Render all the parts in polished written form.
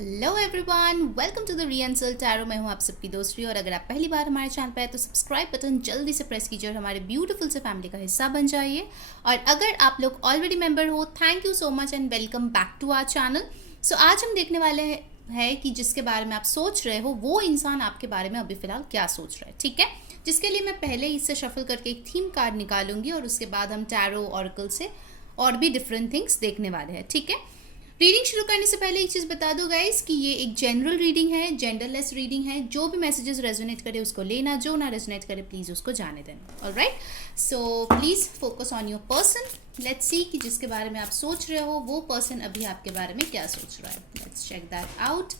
Hello everyone, welcome to the reansal tarot. मैं हूं आप सबकी दोस्ती और अगर आप पहली बार हमारे चैनल पर आए तो सब्सक्राइब बटन जल्दी से प्रेस कीजिए और हमारे ब्यूटीफुल से फैमिली का हिस्सा बन जाइए। और अगर आप लोग ऑलरेडी मेंबर हो, thank you so much and welcome back to our channel. So आज हम देखने वाले हैं कि जिसके बारे में आप सोच रहे हो वो इंसान आपके बारे में अभी फिलहाल क्या सोच रहा है। ठीक है, जिसके लिए मैं पहले इससे शफल करके एक थीम कार्ड निकालूंगी और उसके बाद हम टैरो ऑरेकल से और भी डिफरेंट थिंग्स देखने वाले हैं। ठीक है, रीडिंग शुरू करने से पहले एक चीज़ बता दो गाइस कि ये एक जनरल रीडिंग है, जेंडरलेस रीडिंग है। जो भी मैसेजेस रेजोनेट करे उसको लेना, जो ना रेजोनेट करे प्लीज़ उसको जाने देना। Alright, so please focus on your person. Let's see कि जिसके बारे में आप सोच रहे हो वो पर्सन अभी आपके बारे में क्या सोच रहा है। Let's check that out.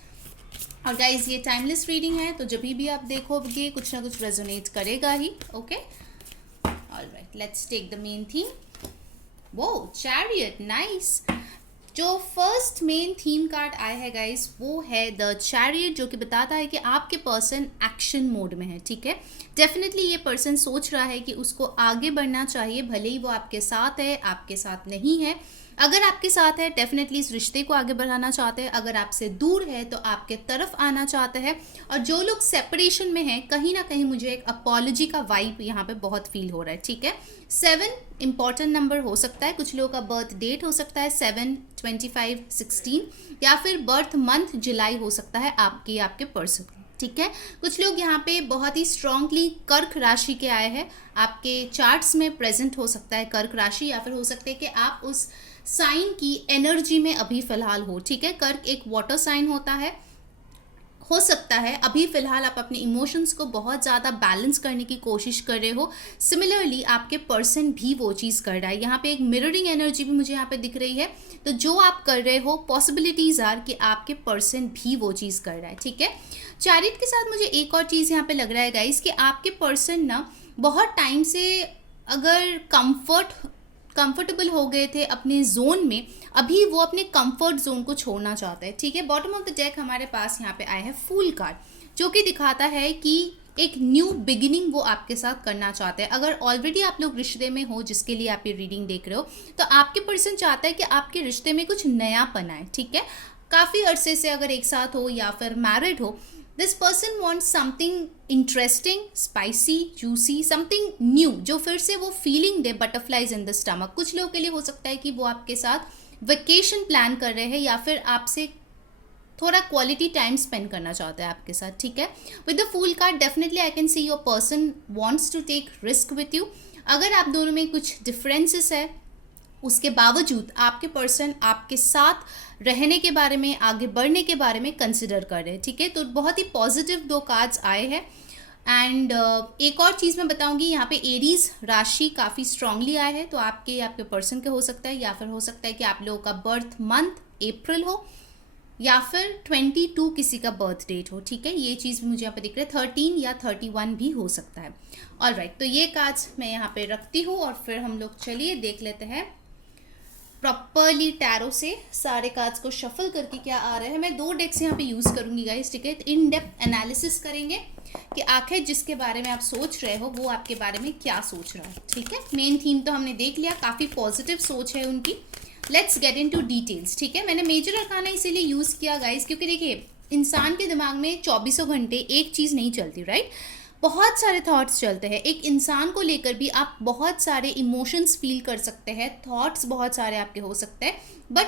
और गाइज ये टाइमलेस रीडिंग है, तो जब भी आप देखोगे कुछ ना कुछ रेजोनेट करेगा ही। Okay, alright, let's take the main theme. वो चैरियट, नाइस। जो फर्स्ट मेन थीम कार्ड आया है गाइस वो है द चैरियट, जो कि बताता है कि आपके पर्सन एक्शन मोड में है। ठीक है, डेफिनेटली ये पर्सन सोच रहा है कि उसको आगे बढ़ना चाहिए, भले ही वो आपके साथ है, आपके साथ नहीं है। अगर आपके साथ है डेफिनेटली इस रिश्ते को आगे बढ़ाना चाहते हैं, अगर आपसे दूर है तो आपके तरफ आना चाहते हैं। और जो लोग सेपरेशन में हैं, कहीं ना कहीं मुझे एक अपॉलॉजी का वाइब यहाँ पे बहुत फील हो रहा है। ठीक है, 7 इंपॉर्टेंट नंबर हो सकता है, कुछ लोगों का बर्थ डेट हो सकता है 7, 25, 16, या फिर बर्थ मंथ जुलाई हो सकता है आपके पर्सन। ठीक है, कुछ लोग यहाँ पे बहुत ही स्ट्रांगली कर्क राशि के आए हैं, आपके चार्ट्स में प्रेजेंट हो सकता है कर्क राशि, या फिर हो सकता है कि आप उस साइन की एनर्जी में अभी फिलहाल हो। ठीक है, कर्क एक वाटर साइन होता है, हो सकता है अभी फिलहाल आप अपने इमोशंस को बहुत ज़्यादा बैलेंस करने की कोशिश कर रहे हो। सिमिलरली आपके पर्सन भी वो चीज़ कर रहा है। यहाँ पे एक मिररिंग एनर्जी भी मुझे यहाँ पे दिख रही है, तो जो आप कर रहे हो पॉसिबिलिटीज़ आर कि आपके पर्सन भी वो चीज़ कर रहा है। ठीक है, चैरिट के साथ मुझे एक और चीज़ यहाँ पे लग रहा है गाइस कि आपके पर्सन ना बहुत टाइम से अगर कंफर्टेबल हो गए थे अपने जोन में, अभी वो अपने कंफर्ट जोन को छोड़ना चाहता है। ठीक है, बॉटम ऑफ द डेक हमारे पास यहाँ पे आया है फूल कार्ड, जो कि दिखाता है कि एक न्यू बिगिनिंग वो आपके साथ करना चाहते हैं। अगर ऑलरेडी आप लोग रिश्ते में हो, जिसके लिए आप ये रीडिंग देख रहे हो, तो आपके पर्सन चाहता है कि आपके रिश्ते में कुछ नयापन आए। ठीक है, काफ़ी अरसे से अगर एक साथ हो या फिर मैरिड हो, this person wants something interesting, spicy, juicy, something new, जो फिर से वो feeling they butterflies in the stomach. कुछ लोगों के लिए हो सकता है कि वो आपके साथ वेकेशन प्लान कर रहे हैं या फिर आपसे थोड़ा क्वालिटी टाइम स्पेंड करना चाहता है आपके साथ। ठीक है, with the fool card definitely I can see your person wants to take risk with you. अगर आप दोनों में कुछ डिफरेंसेस है, उसके बावजूद आपके पर्सन आपके साथ रहने के बारे में, आगे बढ़ने के बारे में कंसिडर कर रहे हैं। ठीक है, तो बहुत ही पॉजिटिव 2 कार्ड्स आए हैं। एंड एक और चीज़ मैं बताऊंगी, यहाँ पे एरीज राशि काफ़ी स्ट्रांगली आए हैं, तो आपके पर्सन के हो सकता है, या फिर हो सकता है कि आप लोगों का बर्थ मंथ अप्रैल हो या फिर 22 किसी का बर्थ डेट हो। ठीक है, ये चीज़ भी मुझे यहाँ पे दिख रहा है, 13 या 31 भी हो सकता है। ऑलराइट, तो ये कार्ड्स मैं यहाँ पे रखती हूँ और फिर हम लोग चलिए देख लेते हैं प्रॉपरली टैरो से सारे कार्ड्स को शफल करके क्या आ रहा है। मैं 2 डेक्स यहाँ पे यूज़ करूँगी गाइस। ठीक है, इन डेप्थ एनालिसिस करेंगे कि आखिर जिसके बारे में आप सोच रहे हो वो आपके बारे में क्या सोच रहा है। ठीक है, मेन थीम तो हमने देख लिया, काफ़ी पॉजिटिव सोच है उनकी। Let's get into details. ठीक है, मैंने मेजर अरकाना इसीलिए यूज़ किया गाइस क्योंकि देखिए इंसान के दिमाग में 24 घंटे एक चीज़ नहीं चलती, राइट। बहुत सारे थॉट्स चलते हैं, एक इंसान को लेकर भी आप बहुत सारे इमोशंस फील कर सकते हैं, थॉट्स बहुत सारे आपके हो सकते हैं, बट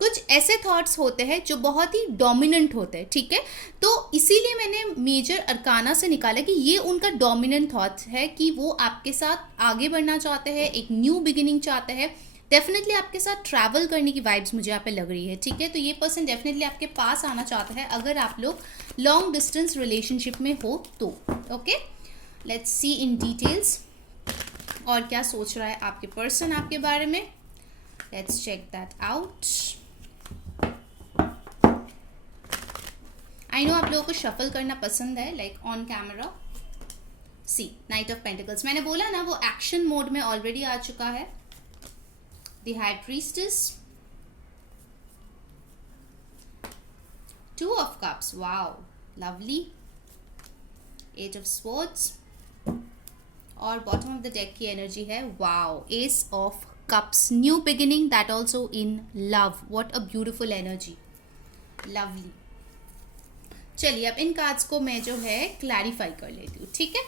कुछ ऐसे थॉट्स होते हैं जो बहुत ही डोमिनेंट होते हैं। ठीक है, तो इसीलिए मैंने मेजर अरकाना से निकाला कि ये उनका डोमिनेंट थॉट है कि वो आपके साथ आगे बढ़ना चाहते हैं, एक न्यू बिगिनिंग चाहते हैं। डेफिनेटली आपके साथ ट्रैवल करने की वाइब्स मुझे यहाँ पे लग रही है। ठीक है, तो ये पर्सन डेफिनेटली आपके पास आना चाहता है अगर आप लोग लॉन्ग डिस्टेंस रिलेशनशिप में हो तो। Okay, let's see in details और क्या सोच रहा है आपके पर्सन आपके बारे में। Let's check that out. I know आप लोगों को शफल करना पसंद है, like on camera. See knight of pentacles, मैंने बोला ना वो एक्शन मोड में ऑलरेडी आ चुका है। The High Priestess, 2 of Cups, wow, lovely, 8 of Swords, और बॉटम ऑफ द डेक की एनर्जी है wow, S of cups, new beginning, that also in love. What a beautiful energy, lovely. चलिए अब इन cards को मैं जो है क्लैरिफाई कर लेती हूँ, ठीक है.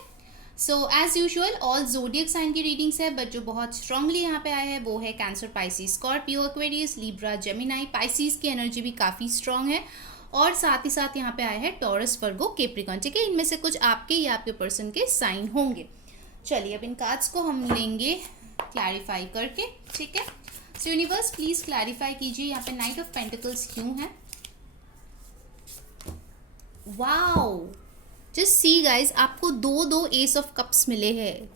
So as usual all zodiac sign की रीडिंग्स है, बट जो बहुत स्ट्रांगली यहाँ पे आया है वो है Cancer, Pisces, Scorpio, Aquarius, Libra, Gemini. Pisces की एनर्जी भी काफ़ी स्ट्रांग है, और साथ ही साथ यहाँ पे आया है टॉरस, वर्गो, कैप्रिकॉर्न, ठीक है. इनमें से कुछ आपके या आपके पर्सन के साइन होंगे. चलिए अब इन कार्ड्स को हम लेंगे क्लैरिफाई करके, ठीक है. सो यूनिवर्स प्लीज क्लैरिफाई कीजिए यहाँ पे नाइट ऑफ पेंटिकल्स क्यों है. वाओ, जस्ट सी गाइज, आपको दो एस ऑफ कप्स मिले हैं,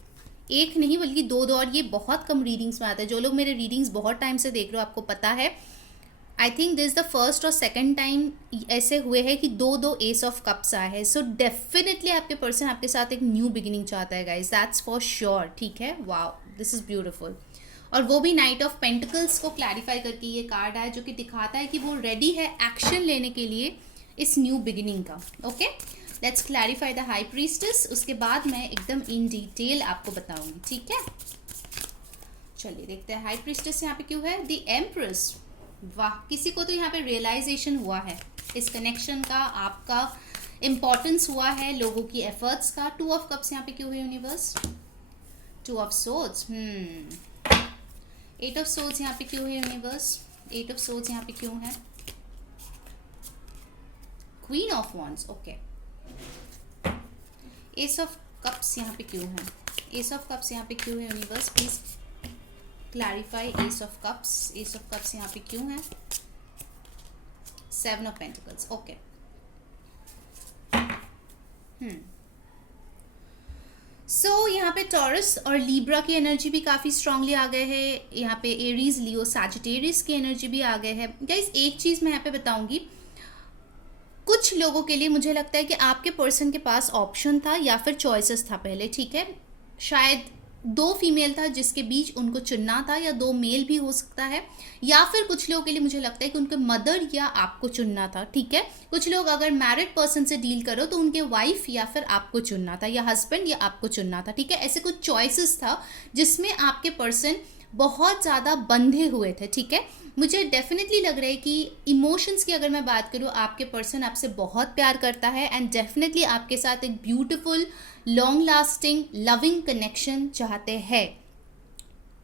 एक नहीं बल्कि दो, और ये बहुत कम रीडिंग्स में आता है. जो लोग मेरे रीडिंग्स बहुत टाइम से देख रहे हो आपको पता है, I think this the first और सेकंड टाइम ऐसे हुए हैं कि दो एस ऑफ कप्स आए हैं. सो डेफिनेटली आपके पर्सन आपके साथ एक न्यू बिगिनिंग चाहता है गाइज, दैट्स फॉर श्योर, ठीक है. Wow, this is beautiful. और वो भी नाइट ऑफ पेंटिकल्स को क्लैरिफाई करके ये कार्ड आया, जो कि दिखाता है कि वो रेडी है एक्शन लेने के लिए इस न्यू बिगिनिंग का. Okay, let's clarify the high priestess, उसके बाद मैं एकदम इन डिटेल आपको बताऊंगी, ठीक है. चलिए देखते हैं हाई प्रीस्टेस यहाँ पे क्यों है. द एम्प्रेस, वाह, किसी को तो यहाँ पे रियलाइजेशन हुआ है इस कनेक्शन का, आपका इम्पोर्टेंस हुआ है, लोगों की एफर्ट्स का. टू ऑफ कप्स यहाँ पे क्यों है universe. Two of swords, eight of swords यहाँ पे क्यों है यूनिवर्स. एट ऑफ सोर्ड्स यहाँ पे क्यों है. Queen of wands, okay. S of cups यहाँ पे क्यों है. एस ऑफ कप्स यहाँ पे क्यों है universe, please clarify. Ace of cups, ace of cups यहाँ पे क्यों है. Seven of pentacles, okay. So यहाँ पे टॉरस और लीब्रा की एनर्जी भी काफ़ी स्ट्रांगली आ गए हैं. यहाँ पे एरीज, लियो, सैजिटेरियस की एनर्जी भी आ गए हैं. गाइस एक चीज़ मैं यहाँ पे बताऊंगी, कुछ लोगों के लिए मुझे लगता है कि आपके पर्सन के पास ऑप्शन था या फिर चॉइसेस था पहले, ठीक है. शायद दो फीमेल था जिसके बीच उनको चुनना था, या दो मेल भी हो सकता है, या फिर कुछ लोगों के लिए मुझे लगता है कि उनके मदर या आपको चुनना था, ठीक है. कुछ लोग अगर मैरिड पर्सन से डील करो तो उनके वाइफ या फिर आपको चुनना था, या हस्बैंड या आपको चुनना था, ठीक है. ऐसे कुछ चॉइसेस था जिसमें आपके पर्सन बहुत ज़्यादा बंधे हुए थे, ठीक है. मुझे डेफिनेटली लग रहा है कि इमोशंस की अगर मैं बात करूँ, आपके पर्सन आपसे बहुत प्यार करता है, एंड डेफिनेटली आपके साथ एक beautiful long lasting loving connection चाहते हैं.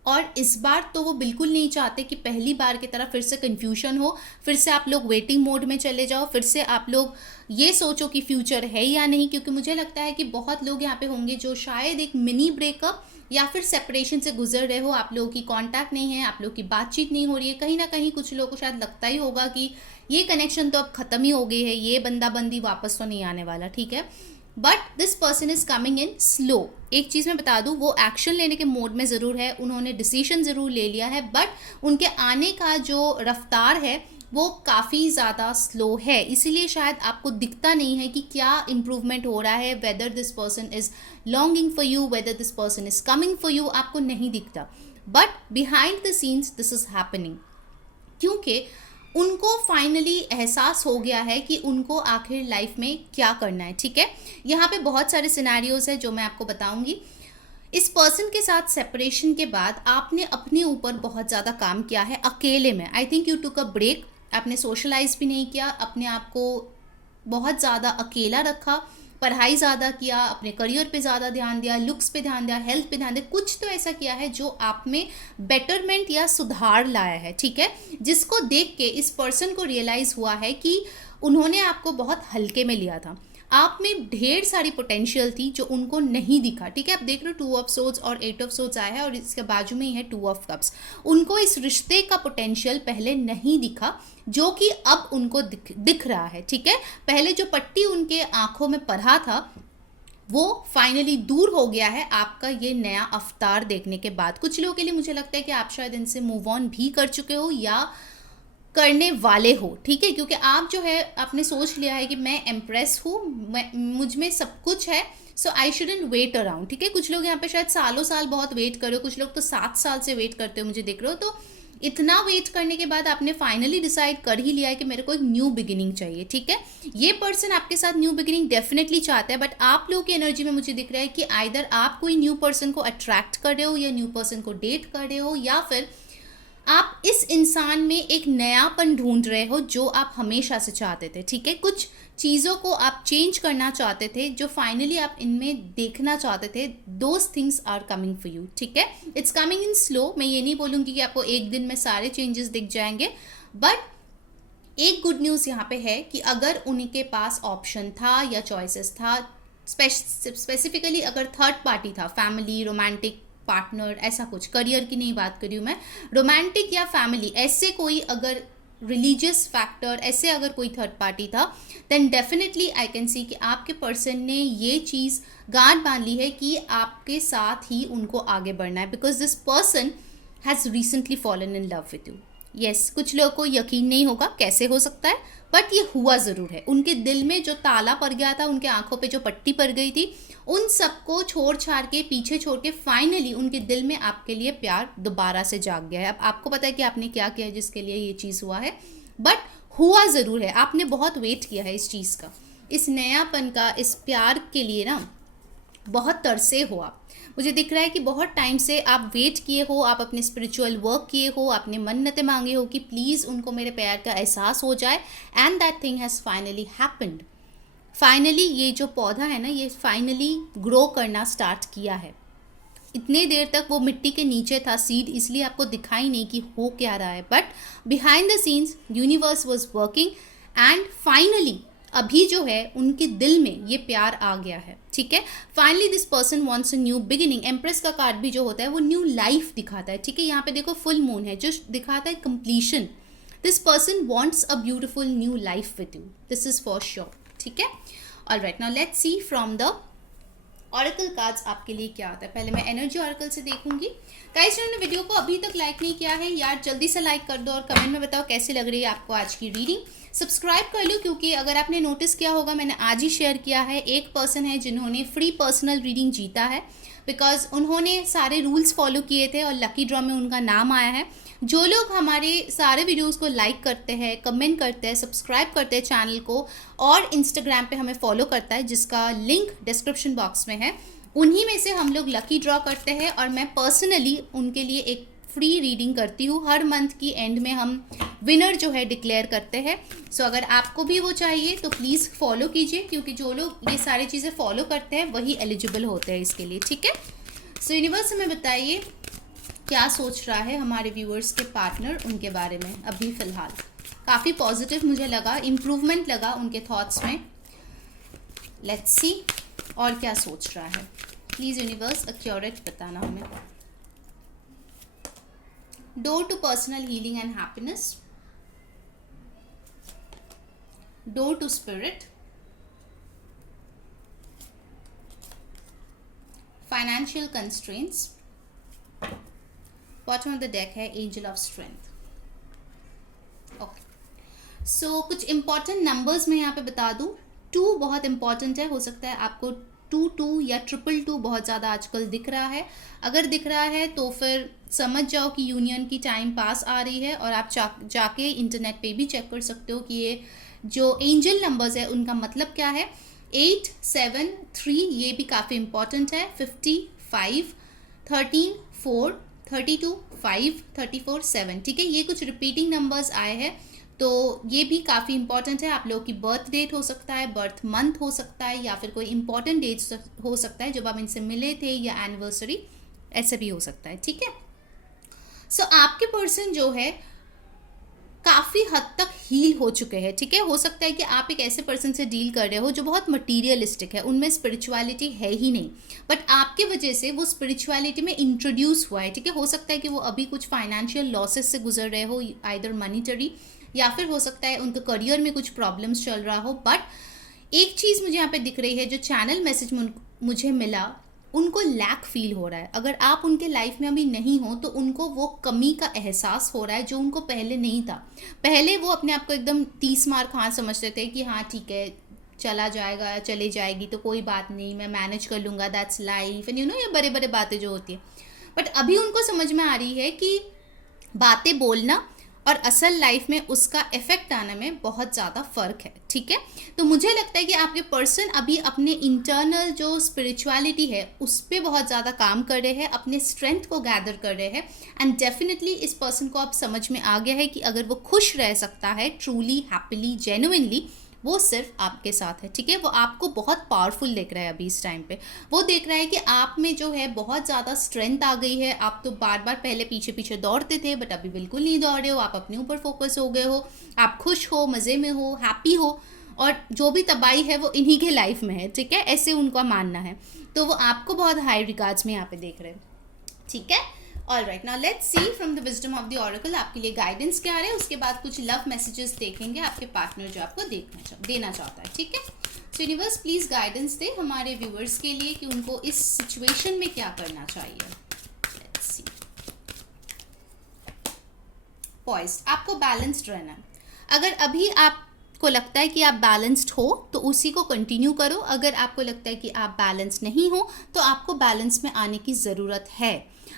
और इस बार तो वो बिल्कुल नहीं चाहते कि पहली बार की तरह फिर से कन्फ्यूजन हो, फिर से आप लोग वेटिंग मोड में चले जाओ, फिर से आप लोग ये सोचो कि फ्यूचर है या नहीं. क्योंकि मुझे लगता है कि बहुत लोग यहाँ पे होंगे जो शायद एक मिनी ब्रेकअप या फिर सेपरेशन से गुजर रहे हो. आप लोगों की कांटेक्ट नहीं है, आप लोगों की बातचीत नहीं हो रही है. कहीं ना कहीं कुछ लोगों को शायद लगता ही होगा कि ये कनेक्शन तो अब ख़त्म ही हो गई है, ये बंदा बंदी वापस तो नहीं आने वाला, ठीक है. But this person is coming in slow. एक चीज़ मैं बता दूं, वो एक्शन लेने के मोड में ज़रूर है, उन्होंने डिसीजन ज़रूर ले लिया है, बट उनके आने का जो रफ्तार है वो काफ़ी ज़्यादा स्लो है. इसीलिए शायद आपको दिखता नहीं है कि क्या इम्प्रूवमेंट हो रहा है, whether this person is longing for you, whether this person is coming for you, आपको नहीं दिखता. But behind the scenes this is happening, क्योंकि उनको फाइनली एहसास हो गया है कि उनको आखिर लाइफ में क्या करना है, ठीक है. यहाँ पे बहुत सारे सिनेरियोज है जो मैं आपको बताऊंगी. इस पर्सन के साथ सेपरेशन के बाद आपने अपने ऊपर बहुत ज़्यादा काम किया है अकेले में. I think you took a break. आपने सोशलाइज भी नहीं किया, अपने आप को बहुत ज़्यादा अकेला रखा, पढ़ाई ज़्यादा किया, अपने करियर पे ज़्यादा ध्यान दिया, लुक्स पे ध्यान दिया, हेल्थ पे ध्यान दिया. कुछ तो ऐसा किया है जो आप में बेटरमेंट या सुधार लाया है, ठीक है. जिसको देख के इस पर्सन को रियलाइज़ हुआ है कि उन्होंने आपको बहुत हल्के में लिया था. आप में ढेर सारी पोटेंशियल थी जो उनको नहीं दिखा, ठीक है. आप देख रहे हो 2 ऑफ सोर्ड्स और 8 ऑफ सोर्ड्स आया है, और इसके बाजू में ही है 2 ऑफ कप्स. उनको इस रिश्ते का पोटेंशियल पहले नहीं दिखा, जो कि अब उनको दिख रहा है, ठीक है. पहले जो पट्टी उनके आंखों में पड़ा था वो फाइनली दूर हो गया है आपका ये नया अवतार देखने के बाद. कुछ लोगों के लिए मुझे लगता है कि आप शायद इनसे मूव ऑन भी कर चुके हो या करने वाले हो, ठीक है. क्योंकि आप जो है आपने सोच लिया है कि मैं एम्प्रेस हूँ, मुझ में सब कुछ है, सो आई शुडंट वेट अराउंड, ठीक है. कुछ लोग यहाँ पे शायद सालों साल बहुत वेट करो, कुछ लोग तो 7 साल से वेट करते हो, मुझे देख रहे हो. तो इतना वेट करने के बाद आपने फाइनली डिसाइड कर ही लिया है कि मेरे को एक न्यू बिगिनिंग चाहिए, ठीक है। ये पर्सन आपके साथ न्यू बिगिनिंग डेफिनेटली चाहता है, बट आप लोगों की एनर्जी में मुझे दिख रहा है कि आइदर आप कोई न्यू पर्सन को अट्रैक्ट कर रहे हो या न्यू पर्सन को डेट कर रहे हो, या फिर आप इस इंसान में एक नयापन ढूंढ रहे हो जो आप हमेशा से चाहते थे, ठीक है। कुछ चीज़ों को आप चेंज करना चाहते थे जो फाइनली आप इनमें देखना चाहते थे। Those things are coming for you, ठीक है। It's coming in slow. मैं ये नहीं बोलूँगी कि आपको एक दिन में सारे चेंजेस दिख जाएंगे, बट एक गुड न्यूज़ यहाँ पे है कि अगर उनके पास ऑप्शन था या चॉइसेस था, स्पेसिफिकली अगर थर्ड पार्टी था, फैमिली, रोमांटिक पार्टनर, ऐसा कुछ, करियर की नहीं बात कर रही हूँ मैं, रोमांटिक या फैमिली, ऐसे कोई अगर रिलीजियस फैक्टर, ऐसे अगर कोई थर्ड पार्टी था, then definitely I can see कि आपके पर्सन ने ये चीज़ गांठ बांध ली है कि आपके साथ ही उनको आगे बढ़ना है, because this person has recently fallen in love with you. Yes, कुछ लोगों को यकीन नहीं होगा कैसे हो सकता है, बट ये हुआ ज़रूर है। उनके दिल में जो ताला पड़ गया था, उनके आंखों पे जो पट्टी पड़ गई थी, उन सबको छोड़ छाड़ के, पीछे छोड़ के, फाइनली उनके दिल में आपके लिए प्यार दोबारा से जाग गया है। अब आपको पता है कि आपने क्या किया है जिसके लिए ये चीज़ हुआ है, बट हुआ ज़रूर है। आपने बहुत वेट किया है इस चीज़ का, इस नयापन का, इस प्यार के लिए ना बहुत तरसे हो आप। मुझे दिख रहा है कि बहुत टाइम से आप वेट किए हो, आप अपने स्पिरिचुअल वर्क किए हो, आपने मन्नतें मांगे हो कि प्लीज़ उनको मेरे प्यार का एहसास हो जाए, and that thing has finally happened. Finally ये जो पौधा है ना, ये फाइनली ग्रो करना स्टार्ट किया है। इतने देर तक वो मिट्टी के नीचे था सीड, इसलिए आपको दिखाई नहीं कि हो क्या रहा है, but behind the scenes universe was working, and finally अभी जो है उनके दिल में ये प्यार आ गया है, ठीक है। Finally this person wants a new beginning. Empress का कार्ड भी जो होता है वो न्यू लाइफ दिखाता है, ठीक है। यहाँ पे देखो फुल मून है जो दिखाता है completion. This person wants a beautiful new life with you, this is for sure, ठीक है। Alright, now let's C from the oracle cards आपके लिए क्या आता है। पहले मैं एनर्जी ऑरेकल से देखूंगी। गाइस, जिन्होंने वीडियो को अभी तक लाइक नहीं किया है यार, जल्दी से लाइक कर दो और कमेंट में बताओ कैसी लग रही है आपको आज की रीडिंग। सब्सक्राइब कर लो, क्योंकि अगर आपने नोटिस किया होगा मैंने आज ही शेयर किया है, एक पर्सन है जिन्होंने फ्री पर्सनल रीडिंग जीता है, बिकॉज उन्होंने सारे रूल्स फॉलो किए थे और लकी ड्रॉ में उनका नाम आया है। जो लोग हमारे सारे वीडियोस को लाइक करते हैं, कमेंट करते हैं, सब्सक्राइब करते हैं चैनल को, और इंस्टाग्राम पे हमें फॉलो करता है, जिसका लिंक डिस्क्रिप्शन बॉक्स में है, उन्हीं में से हम लोग लकी ड्रॉ करते हैं, और मैं पर्सनली उनके लिए एक फ्री रीडिंग करती हूँ। हर मंथ की एंड में हम विनर जो है डिक्लेयर करते हैं। सो अगर आपको भी वो चाहिए तो प्लीज़ फॉलो कीजिए, क्योंकि जो लोग ये सारी चीज़ें फॉलो करते हैं वही एलिजिबल होते हैं इसके लिए, ठीक है। सो यूनिवर्स हमें बताइए क्या सोच रहा है हमारे व्यूअर्स के पार्टनर उनके बारे में अभी फ़िलहाल। काफ़ी पॉजिटिव मुझे लगा, इम्प्रूवमेंट लगा उनके थॉट्स में। लेट्स सी और क्या सोच रहा है। प्लीज़ यूनिवर्स एक्यूरेट बताना हमें। Door to personal healing and happiness, door to spirit, financial constraints, bottom of the deck है angel of strength. Okay, so कुछ इंपॉर्टेंट नंबर्स मैं यहाँ पे बता दूँ। 2 बहुत इंपॉर्टेंट है, हो सकता है आपको 2 या 222 बहुत ज़्यादा आजकल दिख रहा है। अगर दिख रहा है तो फिर समझ जाओ कि यूनियन की टाइम पास आ रही है, और आप जाके इंटरनेट पे भी चेक कर सकते हो कि ये जो एंजल नंबर्स है उनका मतलब क्या है। 8, 7, 3 ये भी काफ़ी इंपॉर्टेंट है। 55, 13, 4, 32, 5, 34, 7, ठीक है। ये कुछ रिपीटिंग नंबर्स आए हैं, तो ये भी काफ़ी इंपॉर्टेंट है। आप लोगों की बर्थ डेट हो सकता है, बर्थ मंथ हो सकता है, या फिर कोई इंपॉर्टेंट डेट हो सकता है जब आप इनसे मिले थे, या एनिवर्सरी, ऐसा भी हो सकता है, ठीक है। सो आपके पर्सन जो है काफ़ी हद तक हील हो चुके हैं, ठीक है। हो सकता है कि आप एक ऐसे पर्सन से डील कर रहे हो जो बहुत मटीरियलिस्टिक है, उनमें स्पिरिचुअलिटी है ही नहीं, बट आपके वजह से वो स्पिरिचुअलिटी में इंट्रोड्यूस हुआ है, ठीक है। हो सकता है कि वो अभी कुछ फाइनेंशियल लॉसेस से गुजर रहे हो, आइदर मनीटरी, या फिर हो सकता है उनके करियर में कुछ प्रॉब्लम्स चल रहा हो। बट एक चीज़ मुझे यहाँ पे दिख रही है, जो चैनल मैसेज मुझे मिला, उनको लैक फील हो रहा है। अगर आप उनके लाइफ में अभी नहीं हो तो उनको वो कमी का एहसास हो रहा है जो उनको पहले नहीं था। पहले वो अपने आप को एकदम 30 मार खा समझते थे कि हाँ ठीक है, चला जाएगा, चले जाएगी तो कोई बात नहीं, मैं मैनेज कर लूँगा, that's life, and you know ये बड़े बड़े बातें जो होती है। बट अभी उनको समझ में आ रही है कि बातें बोलना और असल लाइफ में उसका इफेक्ट आने में बहुत ज़्यादा फ़र्क है, ठीक है। तो मुझे लगता है कि आपके पर्सन अभी अपने इंटरनल जो स्पिरिचुअलिटी है उस पर बहुत ज़्यादा काम कर रहे हैं, अपने स्ट्रेंथ को गैदर कर रहे हैं। एंड डेफिनेटली इस पर्सन को अब समझ में आ गया है कि अगर वो खुश रह सकता है ट्रूली, हैप्पीली, जेन्युइनली, वो सिर्फ आपके साथ है, ठीक है। वो आपको बहुत पावरफुल देख रहा है अभी इस टाइम पे। वो देख रहा है कि आप में जो है बहुत ज़्यादा स्ट्रेंथ आ गई है। आप तो बार बार पहले पीछे पीछे दौड़ते थे, बट अभी बिल्कुल नहीं दौड़ रहे हो। आप अपने ऊपर फोकस हो गए हो, आप खुश हो, मज़े में हो, हैप्पी हो, और जो भी तबाही है वो इन्हीं के लाइफ में है, ठीक है। ऐसे उनका मानना है। तो वो आपको बहुत हाई रिगार्ड्स में यहाँ पे देख रहे हैं, ठीक है। All right, now let's C from the wisdom of the oracle आपके लिए गाइडेंस क्या आ रहा है। उसके बाद कुछ लव मैसेजेस देखेंगे आपके पार्टनर जो आपको देना चाहता है, ठीक है। सो यूनिवर्स प्लीज गाइडेंस दे हमारे व्यूअर्स के लिए कि उनको इस सिचुएशन में क्या करना चाहिए। Let's see. पॉइज्ड, आपको बैलेंस्ड रहना है। अगर अभी आपको लगता है कि आप बैलेंस्ड हो तो उसी को कंटिन्यू करो। अगर आपको लगता है कि आप बैलेंस नहीं हो तो आपको बैलेंस में आने की ज़रूरत है।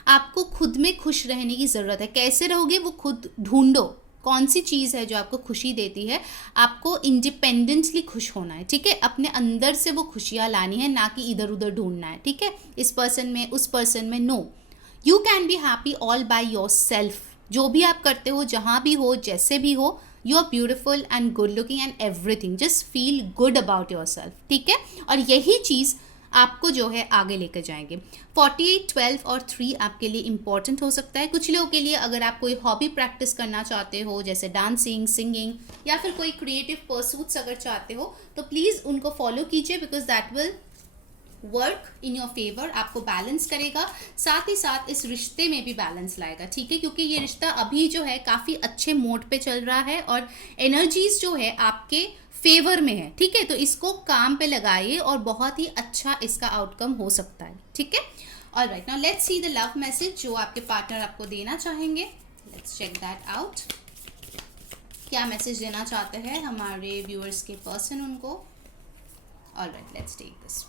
आपको खुद में खुश रहने की ज़रूरत है। कैसे रहोगे वो खुद ढूंढो। कौन सी चीज़ है जो आपको खुशी देती है। आपको इंडिपेंडेंटली खुश होना है, ठीक है। अपने अंदर से वो खुशियाँ लानी है, ना कि इधर उधर ढूंढना है, ठीक है। इस पर्सन में, उस पर्सन में, no. You can be happy all by yourself. जो भी आप करते हो, जहाँ भी हो, जैसे भी हो, you are beautiful and good looking and everything. Just feel good about yourself, ठीक है। और यही चीज़ आपको जो है आगे लेकर जाएंगे। 48, 12 और 3 आपके लिए इंपॉर्टेंट हो सकता है। कुछ लोगों के लिए अगर आप कोई हॉबी प्रैक्टिस करना चाहते हो, जैसे डांसिंग, सिंगिंग, या फिर कोई क्रिएटिव परसूट्स अगर चाहते हो, तो प्लीज़ उनको फॉलो कीजिए, because that will work in your favour. आपको बैलेंस करेगा, साथ ही साथ इस रिश्ते में भी बैलेंस लाएगा, ठीक है। क्योंकि ये रिश्ता अभी जो है काफ़ी अच्छे मोड पे चल रहा है और एनर्जीज जो है आपके फेवर में है, ठीक है। तो इसको काम पे लगाइए और बहुत ही अच्छा इसका आउटकम हो सकता है, ठीक है। All right, now let's see the love message जो आपके पार्टनर आपको देना चाहेंगे। Let's check that out. क्या मैसेज देना चाहते हैं हमारे व्यूअर्स के पर्सन उनको। All right, let's take this.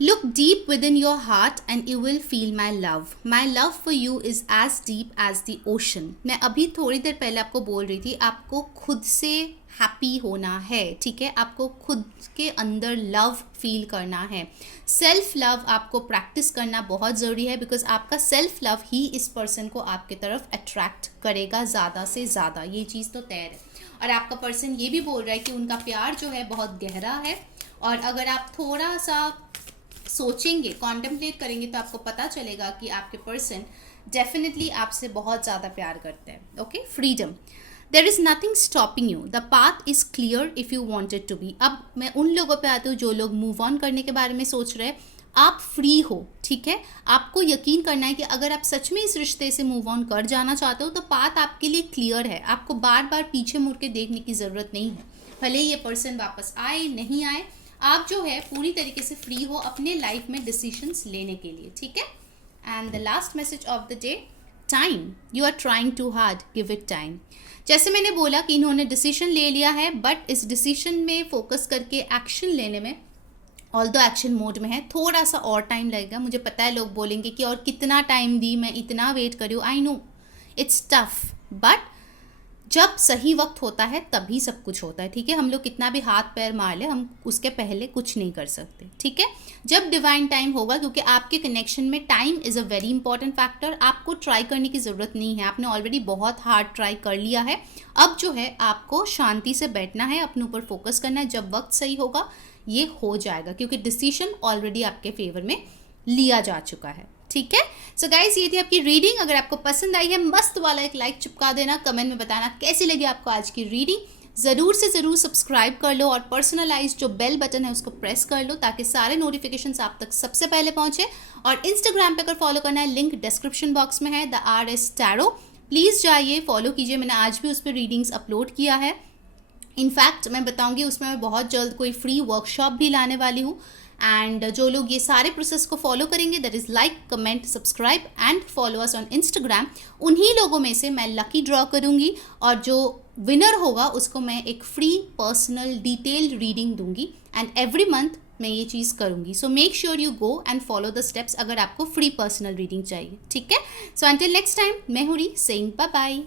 Look deep within your heart and you will feel my love. My love for you is as deep as the ocean. मैं अभी थोड़ी देर पहले आपको बोल रही थी, आपको खुद से हैप्पी होना है, ठीक है। आपको खुद के अंदर लव फील करना है। सेल्फ लव आपको प्रैक्टिस करना बहुत ज़रूरी है, बिकॉज आपका सेल्फ लव ही इस पर्सन को आपके तरफ अट्रैक्ट करेगा ज़्यादा से ज़्यादा। ये चीज़ तो तय है। और आपका पर्सन ये भी बोल रहा है कि उनका प्यार जो है बहुत गहरा है, और अगर आप थोड़ा सा सोचेंगे, कॉन्टेम्पलेट करेंगे, तो आपको पता चलेगा कि आपके पर्सन डेफिनेटली आपसे बहुत ज़्यादा प्यार करते हैं। Okay, freedom, there is nothing stopping you, the path is clear if you wanted to be. अब मैं उन लोगों पे आती हूँ जो लोग मूव ऑन करने के बारे में सोच रहे हैं। आप फ्री हो, ठीक है। आपको यकीन करना है कि अगर आप सच में इस रिश्ते से मूव ऑन कर जाना चाहते हो तो पाथ आपके लिए क्लियर है। आपको बार बार पीछे मुड़ के देखने की ज़रूरत नहीं है। भले ये पर्सन वापस आए नहीं आए, आप जो है पूरी तरीके से फ्री हो अपने लाइफ में डिसीजंस लेने के लिए, ठीक है। And the last message of the day, time, you are trying too hard, give it time. जैसे मैंने बोला कि इन्होंने डिसीजन ले लिया है, बट इस डिसीजन में फोकस करके एक्शन लेने में, ऑल्दो एक्शन मोड में है, थोड़ा सा और टाइम लगेगा। मुझे पता है लोग बोलेंगे कि और कितना टाइम दी, मैं इतना वेट करी हूँ। I know it's tough, but जब सही वक्त होता है तभी सब कुछ होता है, ठीक है। हम लोग कितना भी हाथ पैर मार ले, हम उसके पहले कुछ नहीं कर सकते, ठीक है। जब डिवाइन टाइम होगा, क्योंकि आपके कनेक्शन में time is a very important factor. आपको ट्राई करने की ज़रूरत नहीं है, आपने ऑलरेडी बहुत हार्ड ट्राई कर लिया है। अब जो है आपको शांति से बैठना है, अपने ऊपर फोकस करना है। जब वक्त सही होगा ये हो जाएगा, क्योंकि डिसीजन ऑलरेडी आपके फेवर में लिया जा चुका है, ठीक है। सो गाइज, ये थी आपकी रीडिंग। अगर आपको पसंद आई है, मस्त वाला एक लाइक चिपका देना, कमेंट में बताना कैसी लगी आपको आज की रीडिंग। ज़रूर से ज़रूर सब्सक्राइब कर लो और पर्सनलाइज जो बेल बटन है उसको प्रेस कर लो, ताकि सारे नोटिफिकेशंस आप तक सबसे पहले पहुंचे। और इंस्टाग्राम पे अगर फॉलो करना है, लिंक डिस्क्रिप्शन बॉक्स में है, द RS टैरो। प्लीज़ जाइए, फॉलो कीजिए। मैंने आज भी उस पर रीडिंग्स अपलोड किया है। इनफैक्ट मैं बताऊँगी उसमें मैं बहुत जल्द कोई फ्री वर्कशॉप भी लाने वाली हूँ। एंड जो लोग ये सारे प्रोसेस को फॉलो करेंगे, that is like, comment, subscribe and follow us on Instagram, उन्हीं लोगों में से मैं लकी ड्रॉ करूँगी, और जो विनर होगा उसको मैं एक फ्री पर्सनल डिटेल्ड रीडिंग दूंगी। एंड एवरी मंथ मैं ये चीज़ करूँगी. So make sure you go and follow the steps अगर आपको फ्री पर्सनल रीडिंग चाहिए. ठीक है. सो अंटिल नेक्स्ट टाइम, मैं हूँ री सेइंग बाय बाय.